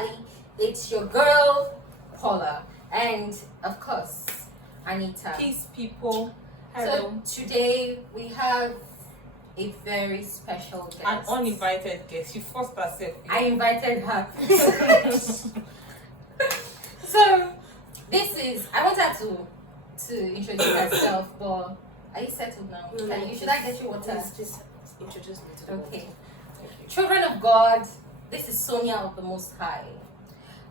Pally. It's your girl, Paula. And, of course, Anita. Peace, people. Hello. So, today we have a very special guest. An uninvited guest. She forced herself. I invited her. So, I want her to introduce herself, but are you settled now? Should I get you water? Just introduce me to the Okay. world. Thank you. Children of God, this is Sonia of the Most High.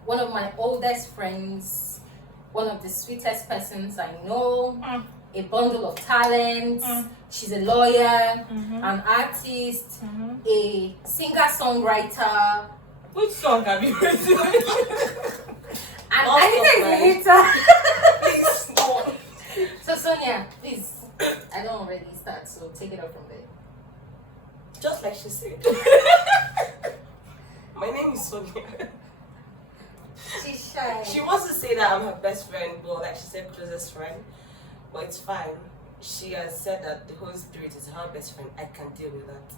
One of my oldest friends, one of the sweetest persons I know, a bundle of talents. She's a lawyer, an artist, a singer-songwriter. Which song have you written? And I think there's Please, no. So Sonia, please, I don't already start, so take it up from there. Just like she said. My name is Sonia. She's shy. She wants to say that I'm her best friend, but like she said, closest friend. But it's fine. She has said that the Holy Spirit is her best friend. I can deal with that.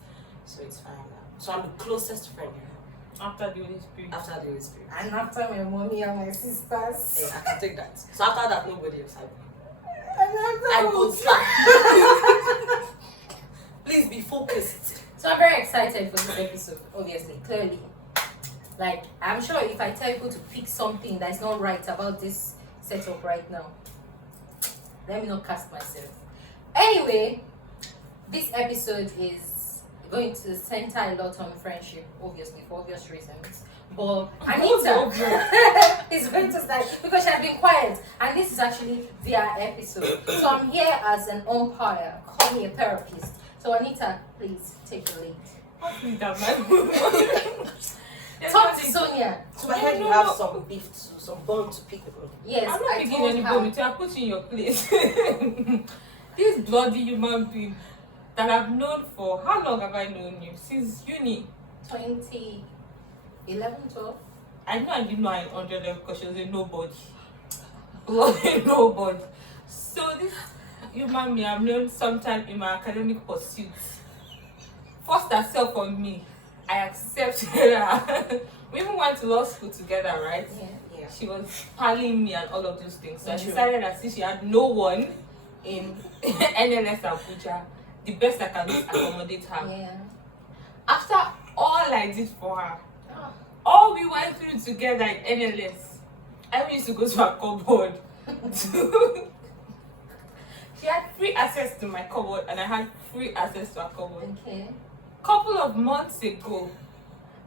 So it's fine now. So I'm the closest friend you have. After the Holy Spirit. After the Holy Spirit. And after my mommy and my sisters. Hey, I can take that. So after that, nobody else. And after I my- go slack. Please be focused. So I'm very excited for this episode, obviously, clearly. Like, I'm sure if I tell people to pick something that is not right about this setup right now, let me not cast myself. Anyway, this episode is going to center a lot on friendship, obviously, for obvious reasons. But Anita is going to start because she has been quiet, and this is actually their episode. So I'm here as an umpire, call me a therapist. So Anita, please take the lead. Talk to Sonia. So I heard you have some beef, some bone to pick with me. Yes, I'm not I picking told any her. bone. I put you in your place. This bloody human being that I've known for how long have I known you? Since uni. 2011, 12. I know I didn't know I 100 level because she was a nobody. Bloody nobody. So this human being I've known sometime in my academic pursuits. Forced herself on me. I accepted her. We even went to law school together, right? Yeah. She was palling me and all of those things. So I True. decided that since she had no one in NLS Abuja, the best I can do is accommodate her. Yeah. After all I did for her, Oh. all we went through together in NLS, I used to go to her cupboard. She had free access to my cupboard and I had free access to her cupboard. Okay. Couple of months ago,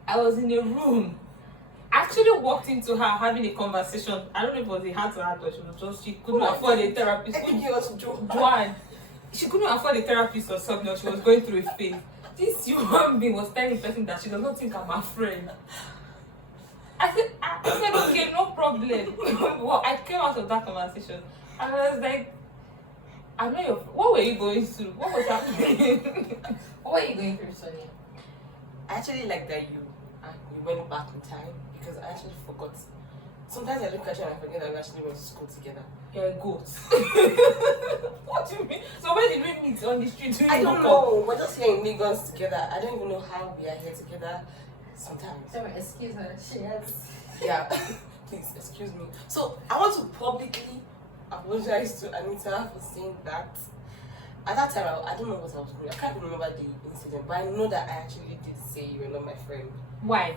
I was in a room. Actually walked into her having a conversation. I don't know if it was a heart to heart or she couldn't afford a therapist. I think it was Joanne. Joanne. She couldn't afford a therapist or something, or she was going through a phase. This human being was telling the person that she does not think I'm her friend. I said, okay, no problem. Well, I came out of that conversation and I was like, I know your. What were you going through? What was happening? What were you going through, Sonia? I actually like that you went back in time because I actually forgot. Sometimes I look at you and I forget that we actually went to school together. You're a goat. What do you mean? So where did we meet on the street? I don't know. We're just here in Lagos together. I don't even know how we are here together. Sometimes. Sorry, excuse her. She has. Yeah. Please excuse me. So I want to publicly apologize to Anita for saying that. At that time, I don't know what I was doing. I can't remember the incident, but I know that I actually did say you were not my friend. Why?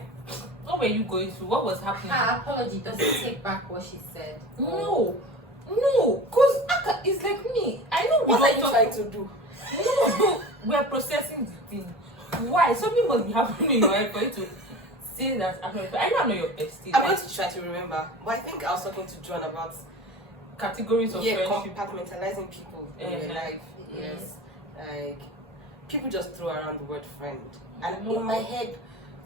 What were you going through? What was happening? Her apology doesn't take back what she said. No, cause it's like me. I know we What are you don't trying to do? No, we're processing the thing. Why? Something must be happening in your head for you to say that. I know your bestie. I'm going to try to remember, but I think I was talking to John about categories of friendship. compartmentalizing people in your life. Yes, like people just throw around the word friend, and in my head,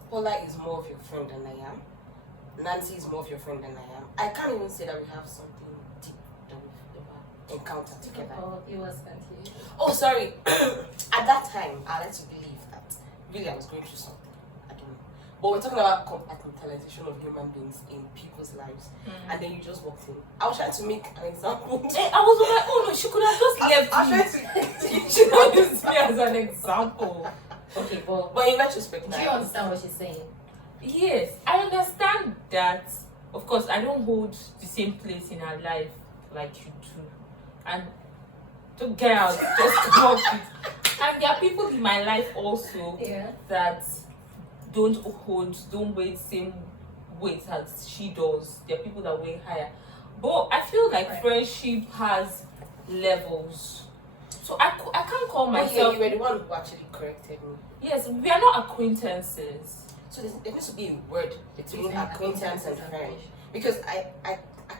Paula is more of your friend than I am. Nancy is more of your friend than I am. I can't even say that we have something deep that we've ever encountered together. Oh, it was continued. Oh, sorry. At that time, I like to believe that really I was going through something. I don't know. But we're talking about compartmentalization of human beings in people's lives. And then you just walked in. I was trying to make an example. Hey, I was like, oh no, she could have just left I me. tried to. She should have used me as an example. Okay, but But in retrospect, do you understand what she's saying? Yes, I understand that. Of course, I don't hold the same place in her life like you do. And to get out, just come up with. And there are people in my life also that don't weigh the same weight as she does. There are people that weigh higher. But I feel like friendship has levels. So I can't call myself. Oh, yeah, you were the one who actually corrected me. Yes, we are not acquaintances. So there needs to be a word between acquaintance and friend. Because I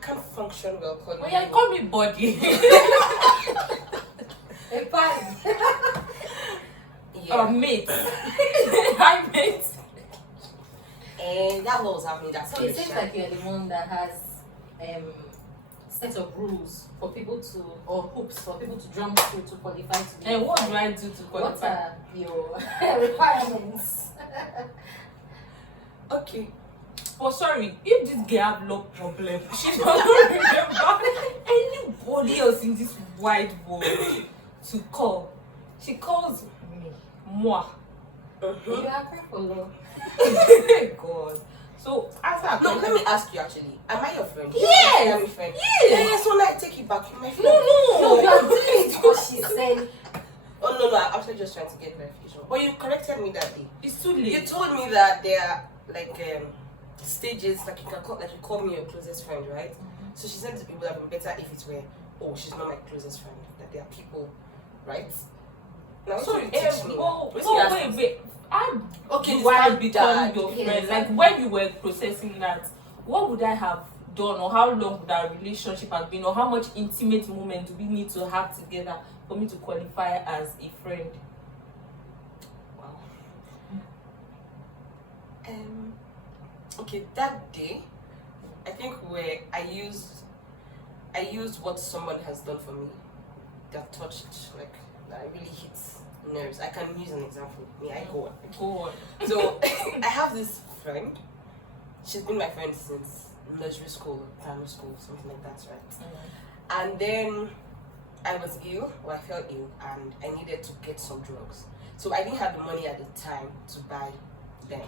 can't function well calling yeah, call me body. A pie. Yeah. Mate. Hi, mate. And that was happening. So it seems like you're the one that has set of rules for people to, or hoops for people to jump through to qualify to be. And what do I do to qualify? What are your requirements? Okay. But sorry, if this girl have love problem, she doesn't remember anybody else in this wide world to call. She calls me, moi. You are praying for love. God. So after No, let me ask you actually. Am I your friend? Yes. I'm your friend. Yes. Yeah, so now I take it back. You're my friend. No, you are doing it because she said. Oh no, I'm actually just trying to get clarification. But you corrected me that day. It's too late. You told me that there are like stages, like you call me your closest friend, right? So she said it would have been better if it were, oh, she's not my closest friend. That there are people, right? Now, Sorry, teach me. wait. Okay, Why start become that. your Yeah, friend? exactly. Like when you were processing that, what would I have done, or how long would our relationship have been, or how much intimate moment do we need to have together for me to qualify as a friend? Wow. Okay, that day, I think where I used what someone has done for me that touched, like, that really hits nerves. I can use an example. May I go on? Go on. So I have this friend. She's been my friend since nursery school, primary school, something like that, right? And then I was ill, or I felt ill, and I needed to get some drugs. So I didn't have the money at the time to buy them.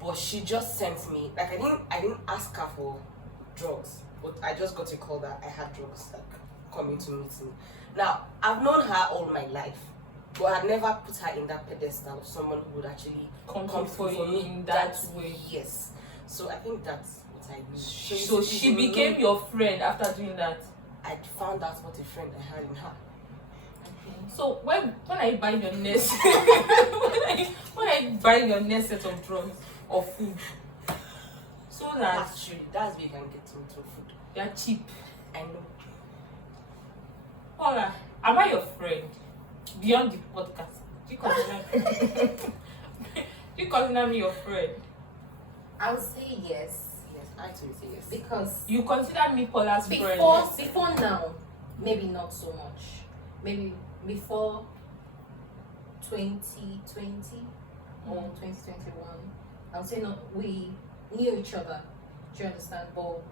But she just sent me, like, I didn't ask her for drugs, but I just got a call that I had drugs like coming to meet me. Now I've known her all my life, but I never put her in that pedestal of someone who would actually Come for you me in that way. Yes. So I think that's what I use. So she became your friend after doing that. I found out what a friend I had in her. So when I buy your next when I buy your next set of drugs or food, so that That's true. That's where you can get into food. they are cheap. I know. Paula, am I your friend beyond the podcast? Do you consider me your friend? I would say yes. Yes, I too say yes. Because You consider me Paula's friend? before now, maybe not so much. Maybe before 2020 or 2021, I would say no. We knew each other. Do you understand? But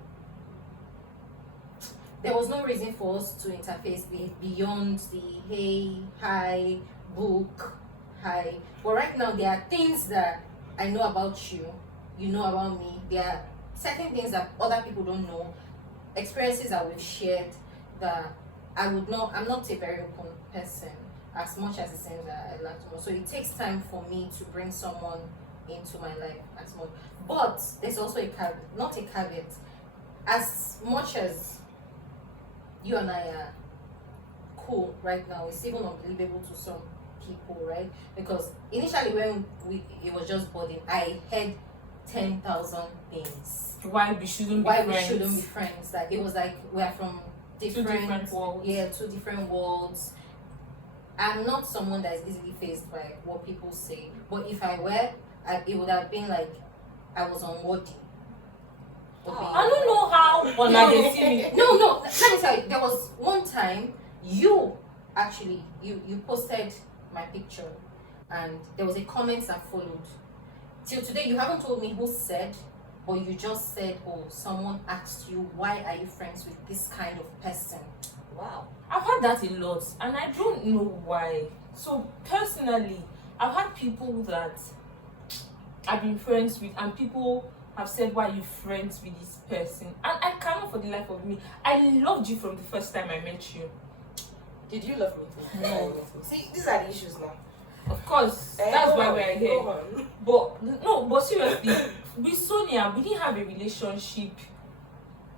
there was no reason for us to interface beyond the hey, hi, book, hi. But right now, there are things that I know about you, you know about me. There are certain things that other people don't know, experiences that we've shared that I'm not a very open person, as much as it seems that I like to know. So it takes time for me to bring someone into my life as much. But there's also a caveat, not a caveat. As much as you and I are cool right now, it's even unbelievable to some people, right? Because initially when it was just budding, I had 10,000 things Why we shouldn't be friends. Like it was like we are from different worlds. Yeah, two different worlds. I'm not someone that is easily phased by what people say. But if I were, it would have been like I was unworthy. I don't know how on they see me. No. Let me tell you, there was one time you posted my picture, and there was a comment that followed. Till today, you haven't told me who said, but you just said, "Oh, someone asked you why are you friends with this kind of person." Wow. I've had that a lot, and I don't know why. So personally, I've had people that I've been friends with, and people have said, why are you friends with this person? And I cannot for the life of me. I loved you from the first time I met you. Did you love me too? No. See, these are the issues now. Of course, that's why we're here. Go on. But seriously, with Sonia, we didn't have a relationship.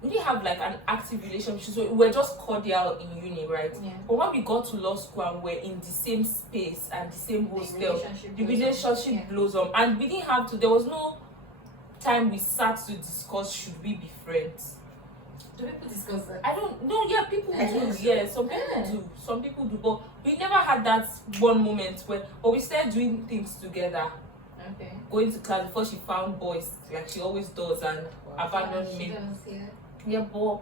We didn't have like an active relationship, so we were just cordial in uni, right? Yeah. But when we got to law school and we're in the same space and the same hostel, the relationship blows up. And we didn't have to, there was no time we sat to discuss, should we be friends? Do people discuss that? I don't know. Yeah, people I do. think so. Yeah, some people do. Some people do. But we never had that one moment where, but we started doing things together. Okay. Going to class before she found boys, like she always does, and abandoned me. Yeah. Yeah, but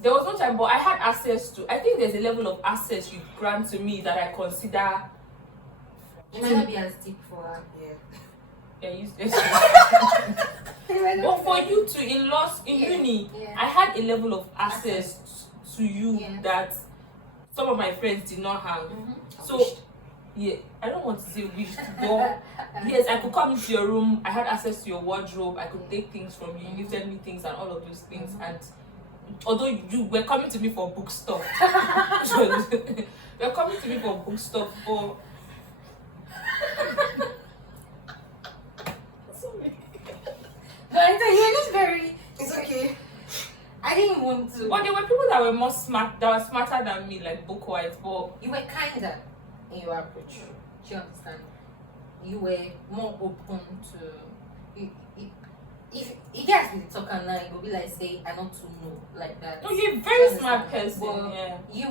there was no time. But I had access to. I think there's a level of access you grant to me that I consider. It might not be as deep for her. Yeah. Yeah, but for you to in uni, I had a level of access to you that some of my friends did not have. So yeah, I don't want to say wished, but yes, I could come into your room. I had access to your wardrobe. I could take things from you. You gifted me things and all of those things. And although you were coming to me for book stuff, you're coming to me for book stuff, but No, I think you were just very. It's okay. I didn't want to. but there were people that were more smart, that were smarter than me, like book wise. But You were kinder in your approach. Do you understand? You were more open to. If you guys will talk and now, you will be like, say, I not to know like that. no, you're a Do very you smart understand? person.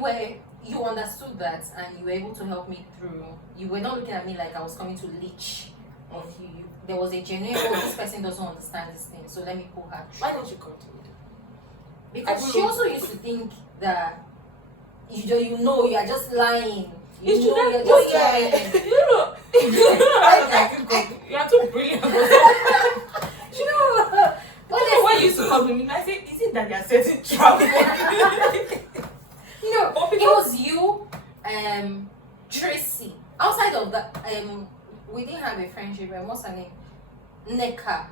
But Yeah. you understood that and you were able to help me through. You were not looking at me like I was coming to leech of you. There was a genuine, this person doesn't understand this thing, so let me pull her through. Why don't you come to me? Because she also used to think that you know you are just lying. You know shouldn't you're just just lying. You are too brilliant. You know, Honestly, when you used to come to me, I say, is it that you're setting travel? you know, But it because- was you, Tracy. Outside of that, we didn't have a friendship. What's her name? Neka.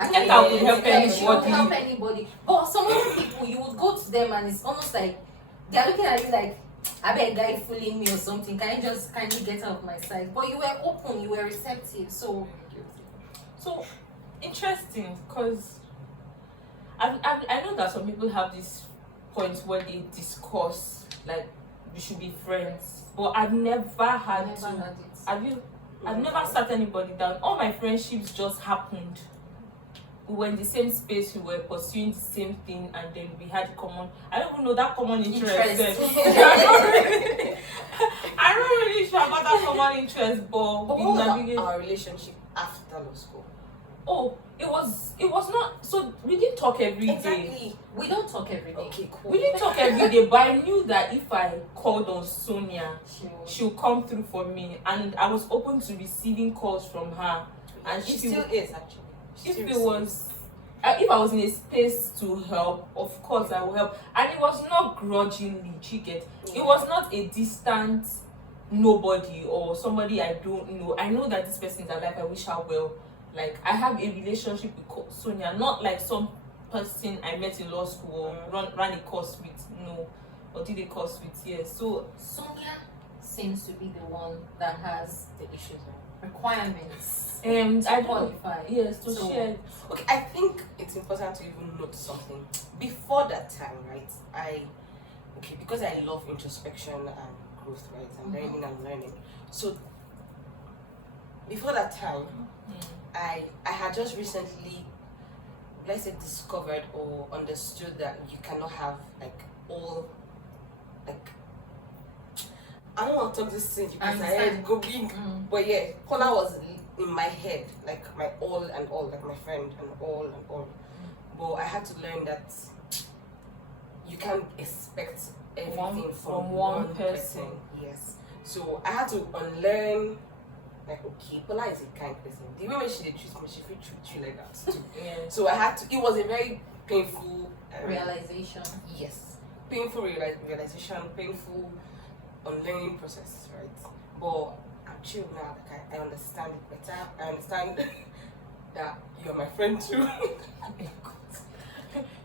I think I would help She would anybody. help anybody. But some other people, you would go to them and it's almost like they're looking at you like, I bet a guy fooling me or something. Can you just kindly get out of my sight? But you were open, you were receptive. So Interesting, because I know that some people have this point where they discuss like we should be friends, but I've never had I never to. had it. Have you? I've never sat anybody down. All my friendships just happened. We were in the same space, we were pursuing the same thing, and then we had common. I don't even know that common interest. I'm not really sure about that common interest, but But we what was navigate. our relationship after law school? Oh, it was not. So we didn't talk every day. Exactly. We don't talk every day. Okay, cool. We didn't talk every day, but I knew that if I called on Sonia, She she'll come through for me, and I was open to receiving calls from her. And she if still you- is actually. She If still it receives. was, if I was in a space to help, of course I will help. And it was not grudgingly, you get. It was not a distant nobody or somebody I don't know. I know that this person is alive. I wish her well. Like I have a relationship with Sonia, not like some person I met in law school or ran a course with. No, or did a course with. Yes. So Sonia seems to be the one that has the issues. requirements I to don't. qualify. Yes, to So- share. Okay, I think it's important to even note something. Before that time, right? Because I love introspection and growth, right? And learning and learning. So before that time, I had just recently, let's say, discovered or understood that you cannot have I don't want to talk this thing because I head go big. But yeah, Paula was in my head, like my all and all, like my friend and all and all. But I had to learn that you can't expect everything from one person. Yes. So I had to unlearn, like, okay, Paula is a kind person. The way when she did treat me, she will treat you like that too. Yeah. So I had to, it was a very painful Realization. yes, painful realization, painful unlearning process, right? But I'm chill now, like I understand it better. I understand that you're my friend too.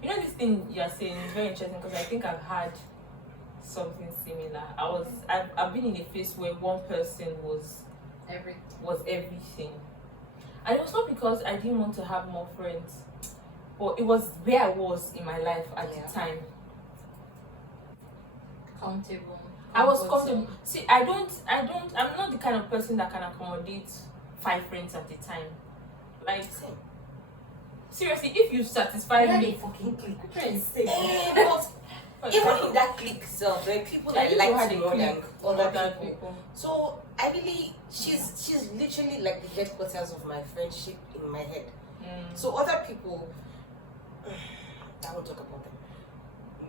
You know, this thing you're saying is very interesting because I think I've had something similar. I've been in a phase where one person was everything. And it was not because I didn't want to have more friends, but it was where I was in my life at the time. Comfortable. I was comfortable. See, I'm not the kind of person that can accommodate 5 friends at a time. Like, seriously, if you satisfy me, fucking click. But even in that clique itself, there are people that like to know than other people. So I really, she's literally like the headquarters of my friendship in my head. So other people, I won't talk about them.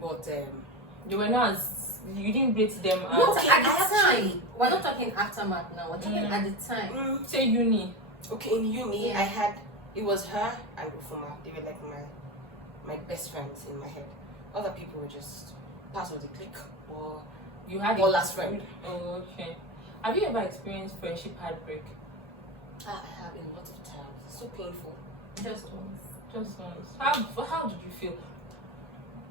But they were not as, you didn't rate them as. No, at the time. We're not talking aftermath now. We're talking at the time. Say uni. Okay, in uni, it was her and Ufuma. They were like my best friends in my head. Other people were just part of the clique or you had or last friend. Oh, okay. Have you ever experienced friendship heartbreak? I have a lot of times. It's so painful. Just once. How did you feel?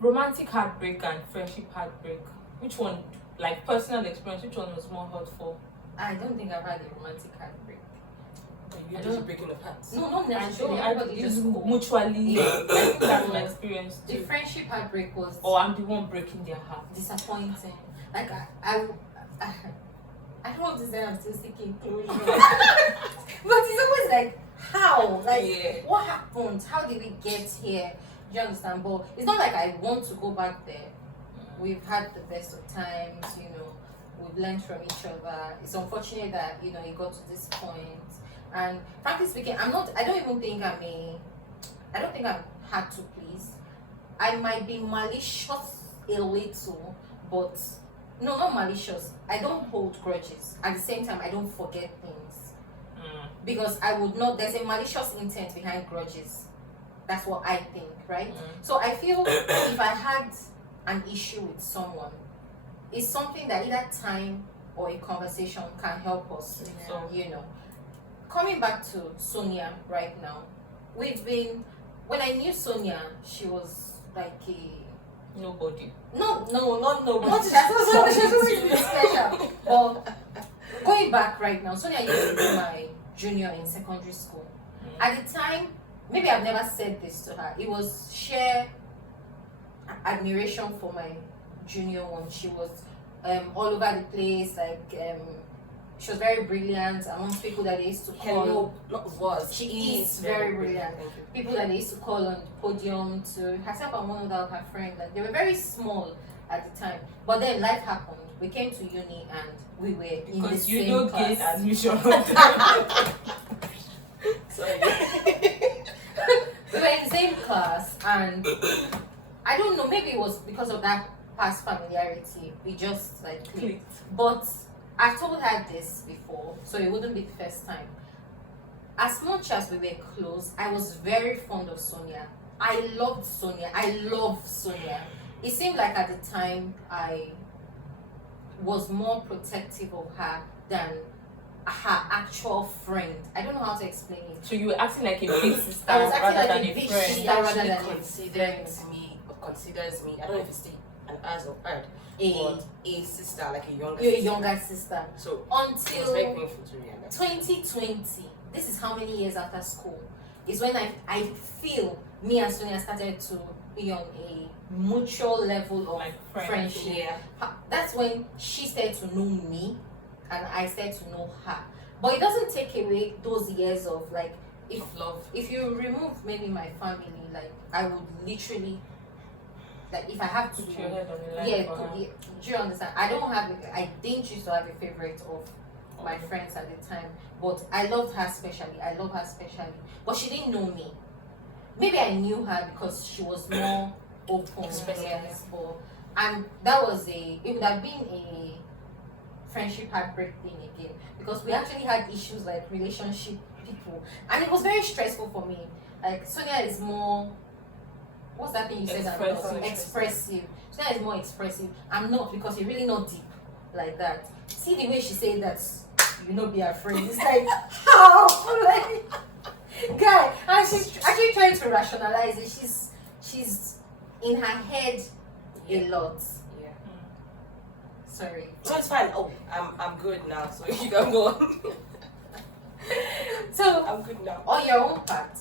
Romantic heartbreak and friendship heartbreak. Which one, like personal experience, which one was more hurtful? I don't think I've had a romantic heartbreak. You just breaking of hearts. No, not necessarily. I Everybody just mutually. I think that's my experience too. The friendship heartbreak was. Or I'm the one breaking their heart. Disappointing. Like I don't want to say I'm still seeking closure, but it's always like how, like what happened? How did we get here? Do you understand? But it's not like I want to go back there. We've had the best of times, you know. We've learned from each other. It's unfortunate that it got to this point. And frankly speaking, I don't even think I don't think I'm hard to please. I might be malicious a little, but no, not malicious. I don't hold grudges. At the same time, I don't forget things. Because I would not, there's a malicious intent behind grudges. That's what I think, right? So I feel if I had an issue with someone, it's something that either time or a conversation can help us, Coming back to Sonia right now, when I knew Sonia, she was like a nobody. No, not nobody. That's really special. But going back right now, Sonia used to be my junior in secondary school. At the time, maybe I've never said this to her. It was sheer admiration for my junior one. She was all over the place, she was very brilliant amongst people that they used to call. She is very brilliant. People that they used to call on the podium, to herself and one of her friends. Like, they were very small at the time. But then life happened. We came to uni and we were in the same class. Get admission. Sorry. We were in the same class, and I don't know, maybe it was because of that past familiarity. We just clicked. But I've told her this before, so it wouldn't be the first time. As much as we were close, I was very fond of Sonia. I loved Sonia. I love Sonia. It seemed like at the time I was more protective of her than her actual friend. I don't know how to explain it. So you were acting like a big sister I was acting rather like than a big friend. sister She rather actually than a considers me, I don't know if it's an as or heard, but a sister, like a younger You're sister. a younger sister. So it was Until very painful to realize. 2020, this is how many years after school, is when I feel me and Sonia started to be on a mutual level of friendship. Yeah. That's when she started to know me and I started to know her. But it doesn't take away those years of love. If you remove maybe my family, I would literally, if I have to, Put your head on the line. do you understand? I didn't used to have a favorite of my friends at the time, but I loved her specially. But she didn't know me. Maybe I knew her because she was more open, expressive, and it would have been a friendship heartbreak thing again, because we actually had issues like relationship people, and it was very stressful for me. Like, Sonia is more, what's that thing you said? Expressive. Sonia is more expressive. I'm not, because you're really not deep like that. See the way she said that, be our friend. It's like, how? Guy, and she's actually trying to rationalize it. She's in her head a lot. Yeah. Sorry. No, it's fine. Oh, I'm good now, so you can go on. So I'm good now. on your own part,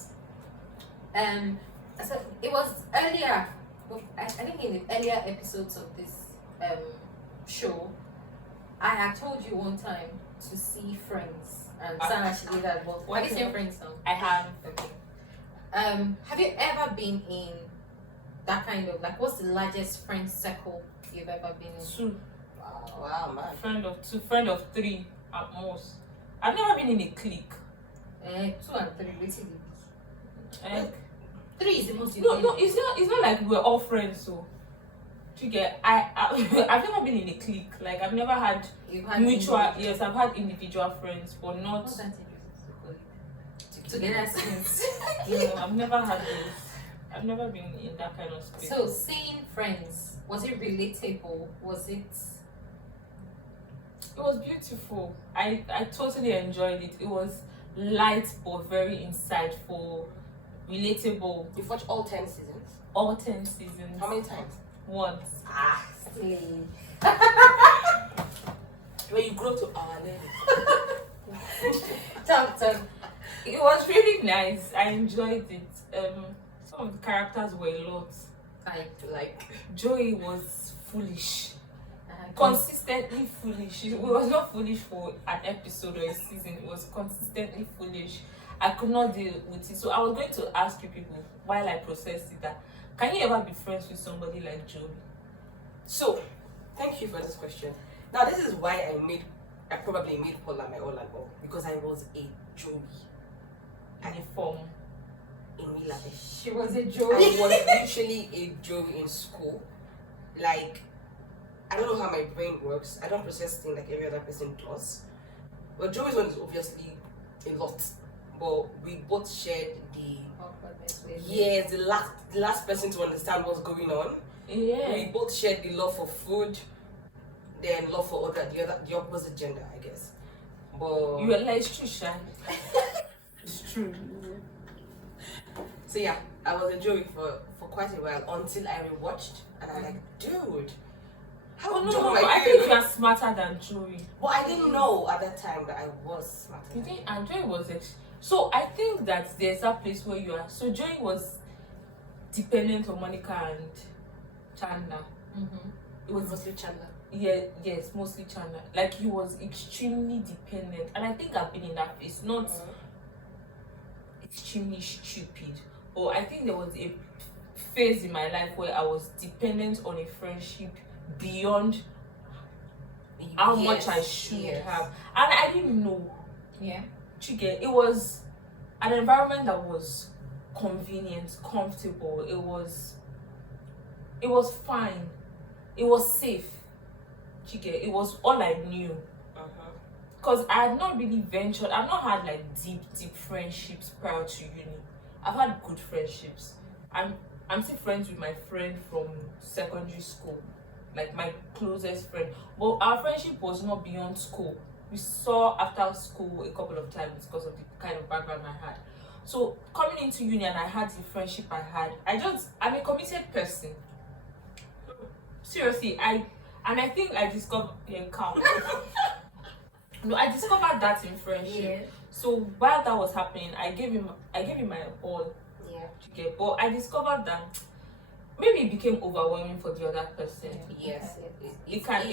so it was earlier. I think in the earlier episodes of this show, I had told you one time to see Friends, and Sam actually did that. But have you seen Friends now? I have. Okay. Have you ever been in that kind of, like, what's the largest friend circle you've ever been in? 2. Wow, man. Friend of 2, friend of 3 at most. I've never been in a clique. 2 and 3, basically. Like, 3 is the most. no, it's not like we're all friends. So, you get, I've never been in a clique. Like, I've never had You've had mutual. individual- Yes, I've had individual friends, but not. What's that interesting to call it? Together since. No, I've never had this. I've never been in that kind of space. So seeing Friends, was it relatable? Was it? It was beautiful. I totally enjoyed it. It was light but very insightful, relatable. You've watched all 10 seasons? All 10 seasons. How many times? Once. Ah, Silly. when you grow to our level. Talk. It was really nice. I enjoyed it. Some of the characters were a lot. Like, Joey was foolish. Cons- Consistently foolish. It was not foolish for an episode or a season. It was consistently foolish. I could not deal with it. So I was going to ask you people while I processed it that can you ever be friends with somebody like Joey? so, thank you for this question. Now, this is why I probably made Paula my all and all. Because I was a Joey In a form. in real life. She was a I Joey. was literally a Joey in school. Like, I don't know how my brain works. I don't process things like every other person does. But Joey's one is obviously a lot. But we both shared the the last person to understand what's going on. Yeah. We both shared the love for food, then love for the opposite gender, I guess. But You were like, it's true, Shan. it's true. So yeah, I was a Joey for quite a while until I rewatched and I'm like, dude, how Oh, no, dumb but I I think feel. you are smarter than Joey. But I didn't know at that time that I was smarter. You than think him. and Joey was so I think that there's that place where you are. So Joey was dependent on Monica and Chandler. Mm-hmm. It was Mostly Chandler. yes, mostly Chandler. Like he was extremely dependent, and I think I've been in that phase. Not extremely stupid, but I think there was a phase in my life where I was dependent on a friendship beyond how much I should have, and I didn't know. Yeah. It was an environment that was convenient, comfortable. It was fine. It was safe. It was all I knew. Because I had not really ventured. I've not had like deep friendships prior to uni. I've had good friendships. I'm still friends with my friend from secondary school, like my closest friend. But our friendship was not beyond school. We saw after school a couple of times because of the kind of background I had. So coming into uni and I had the friendship I had, I'm a committed person. Seriously, I think I discovered No, I discovered that in friendship. Yeah. So while that was happening, I gave him my all. Yeah. But I discovered that maybe it became overwhelming for the other person. Yes. It can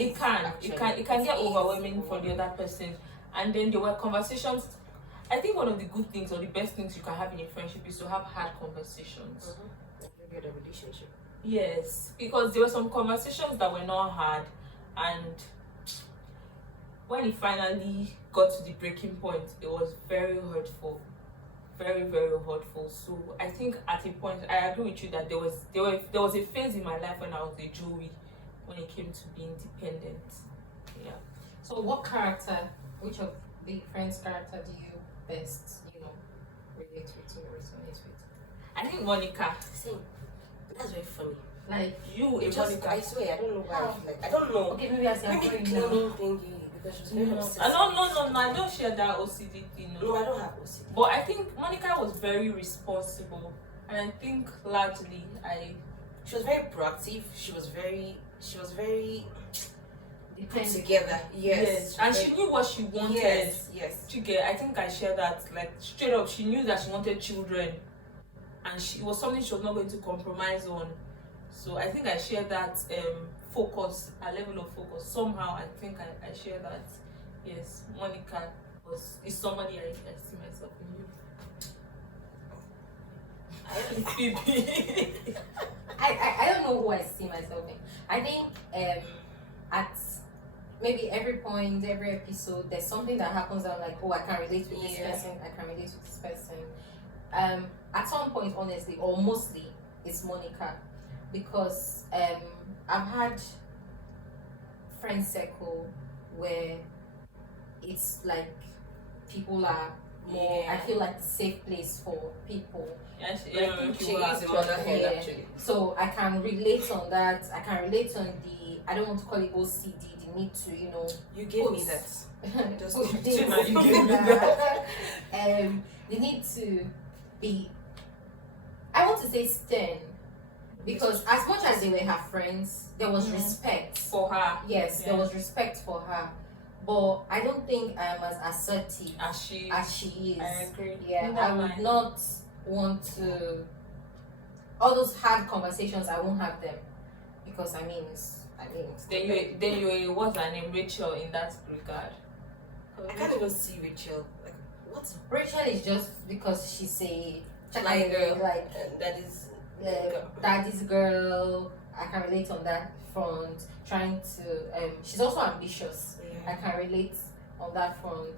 get overwhelming for the other person. And then there were conversations. I think one of the good things or the best things you can have in a friendship is to have hard conversations. Like a relationship. Yes, because there were some conversations that were not hard, and when it finally got to the breaking point, it was very hurtful, very hurtful. So I think at a point, I agree with you that there was a phase in my life when I was a Joey, when it came to being dependent. Yeah. So which of the Friends character do you best, relate with or resonate with? I think Monica. Same. That's very funny. Like, You, It a just, Monica. I swear, I don't know why. I don't know. okay, maybe I say I'm Maybe going the now. cleaning thingy, because she was very obsessed. No, I don't share that OCD thing. No, I don't have OCD. But I think Monica was very responsible, and I think largely She was very proactive. She was very put Depends. together. Yes. and she knew what she wanted. Yes. I think I share that, like, straight up. She knew that she wanted children, and it was something she was not going to compromise on. So I think I share that focus, a level of focus. Somehow I think I share that. Yes, Monica is somebody I see myself in you. Phoebe. I don't know who I see myself in. I think at maybe every point, every episode, there's something that happens that I'm like, oh, I can relate with this person, I can relate with this person. At some point, honestly, or mostly, it's Monica. Because I've had friend circle where it's like people are more, I feel like a safe place for people. I think She you is are. the motherhead, Yeah. actually. So I can relate on that. I can relate on I don't want to call it OCD, the need to, You gave me Put- that. Just put put things Jenna, you gave me together. The need to be, I want to say stern, because as much as they were her friends, there was respect. For her. Yes, there Yeah. was respect for her. But I don't think I'm as assertive As she is. I agree. Yeah, Neither I am would I. not want to. All those hard conversations, I won't have them, because Then you what's her name, Rachel, in that regard. I can't even see Rachel. Like, what's Rachel is just because she's a Like girl. like that is daddy's girl. I can relate on that front. Trying to she's also ambitious. I can relate on that front.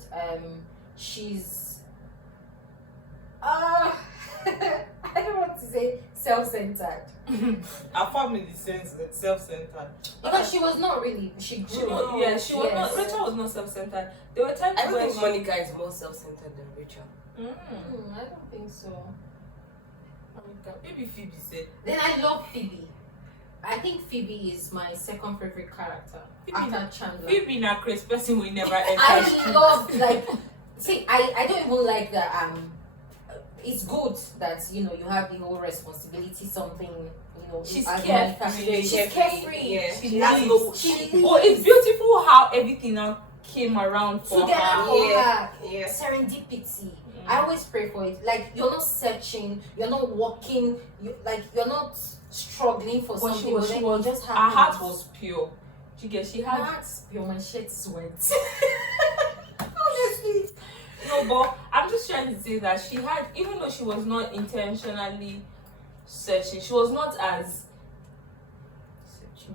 She's I don't want to say self-centered, Our family sense self-centered. because she was not really. She She grew. was, she was Yes. not. Rachel was not self-centered. There were times I don't where think Monica is more self-centered than Rachel. I don't think so. Maybe Phoebe said. Then I love Phoebe. I think Phoebe is my second favorite character after Chandler. Phoebe na crazy person we never enter. I love, like, see, I don't even like that. It's good that you have the whole responsibility. Something She's as carefree. Monica, she's carefree. Yeah. She has lives. no- She Oh, it's beautiful how everything now came around for together her. for Yeah. her. Yeah. Serendipity. I always pray for it. Like, you're not searching, you're not walking, you're not struggling for But something. she was. but She then was. it just Her happens. heart was pure. She My had. heart's pure, my shirt sweat. Honestly. No, but I'm just trying to say that she had, even though she was not intentionally searching, she was not as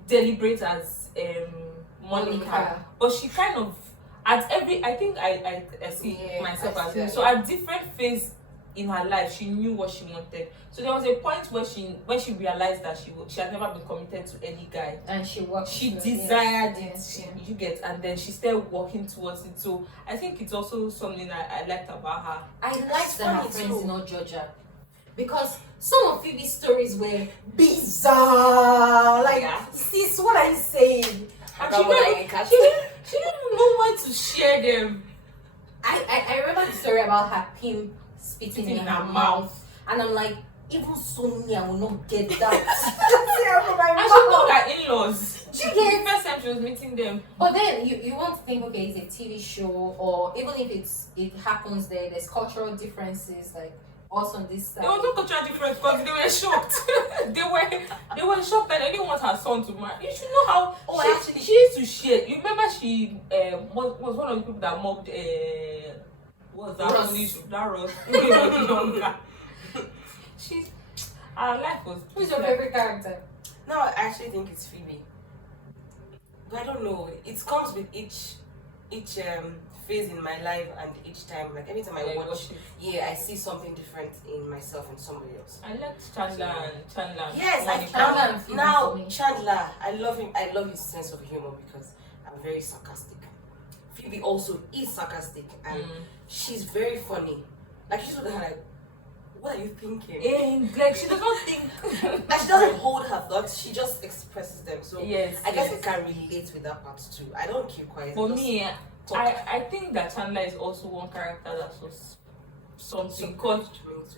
deliberate as Monica. Monica. But she kind of, at every, I think I see Yeah, myself I as see him. that, So yeah. at different phase in her life, she knew what she wanted. So there was a point where she realized that she had never been committed to any guy. And she worked. She to it, desired yes, it, yes. you get, and then she started working towards it. So I think it's also something I liked about her. I like that her funny friends too. did not judge her, because some of Phoebe's stories were bizarre. Like, Yeah. sis, what are you saying? And About what I got. she didn't know when to share them. I remember the story about her pimp spitting in her mouth, and I'm like, even Sonia will not get that. And she told her in-laws. She get- The first time she was meeting them. But then you want to think, okay, it's a TV show, or even if it happens there's cultural differences, like us on this side. There was no cultural difference because they were shocked. they were shocked that they didn't want her son to marry. You should know how. Oh, she used to share. You remember she was one of the people that mobbed what was that Ross. police that Ross when he was younger. She's her life was. Who's your favorite character? No, I actually think it's Phoebe. But I don't know. It comes with each phase in my life, and each time, like every time I watch, I see something different in myself and somebody else. I liked Chandler and Chandler. Yes, Monica. Chandler and Phoebe for now me. Chandler, I love him. I love his sense of humor because I'm very sarcastic. Phoebe also is sarcastic, and she's very funny. Like she's sort of like, what are you thinking? And like she does not think. And she doesn't hold her thoughts, she just expresses them. So So Yes. I guess I can relate with that part too. I don't keep quiet. For just me, talk. I think that Chandler is also one character that was something, because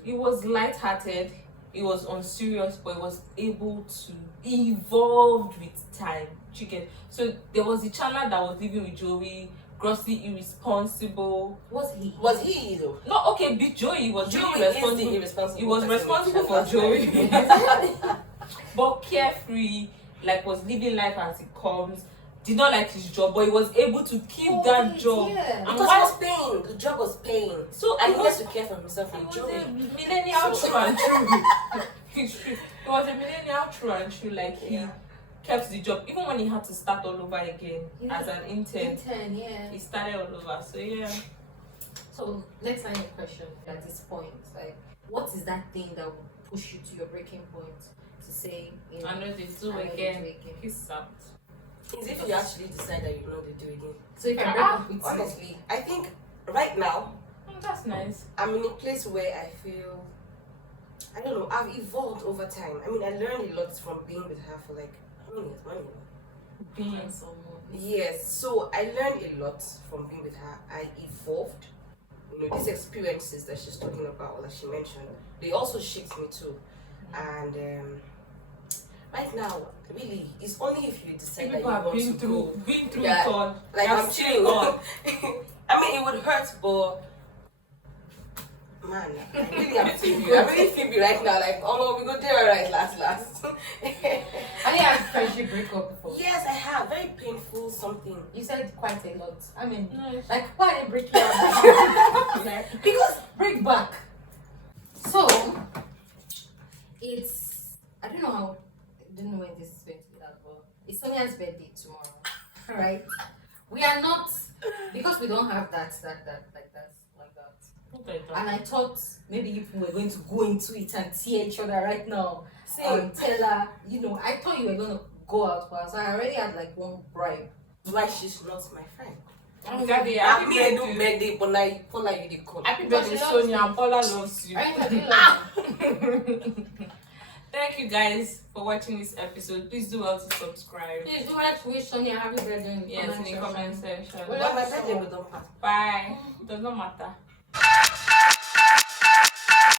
he was light-hearted, he was unserious, but he was able to evolve with time. Chicken. So there was the Chandler that was living with Joey, grossly irresponsible. Was he? Was he though? No, okay, but Joey he was Joey really is the responsible. irresponsible He was person in responsible for Chandler's Joey, life. but carefree, like was living life as it comes. Did not like his job, but he was able to keep that job. Yeah. And Because why- it was paying. The job was paying. So And it he was, gets to care for himself he and was Joey. a millennial So- true and true. It's true. He was a millennial true and true. Like he kept the job, even when he had to start all over again as an intern. Yeah. He started all over. So yeah. So let's find a question at this point. Like, what is that thing that will push you to your breaking point to say, you know, I know this do I know they again. do again. He's out. It's if you actually decide that you know they do again. So if I break up with you, Honestly, I think right now That's nice. I'm in a place where I feel, I don't know, I've evolved over time. I mean, I learned a lot from being with her for like, how many years? 1 year. Being someone. Yes, so I learned a lot from being with her. I evolved. You know, these experiences that she's talking about, or that she mentioned, they also shaped me too. And right now, really, it's only if you decide that you People have want been to through, go. been through Yeah, it all. Like They are I'm still chilling on. I mean, it would hurt, but man, I really am feeling you. I really feel you right now. Like, oh no, we go there alright, last. I think I've friendship breakup before. Yes, I have. Very painful something. You said quite a lot. I mean, Nice. like, why are they breaking up? Like, Because break back. So, it's, I don't know when this is going to be out, but it's Sonia's birthday tomorrow, right? We are not, because we don't have that. Okay, And I thought maybe if we were going to go into it and tear each other right now, same. tell her, you know, I thought you were going to go out for us. I already had like one bribe. Why she's not my friend? I'm Daddy, I happy mean, I do birthday. birthday, but now Paula, you did call. Happy Because birthday, she loves Sonia. me. Paula loves you. Right? I do love you. Thank you guys for watching this episode. Please do well to subscribe. Please do like to wish Sonia happy birthday in the Yes, in the comment comment section. section. But my birthday will don't pass. Bye. It does not matter.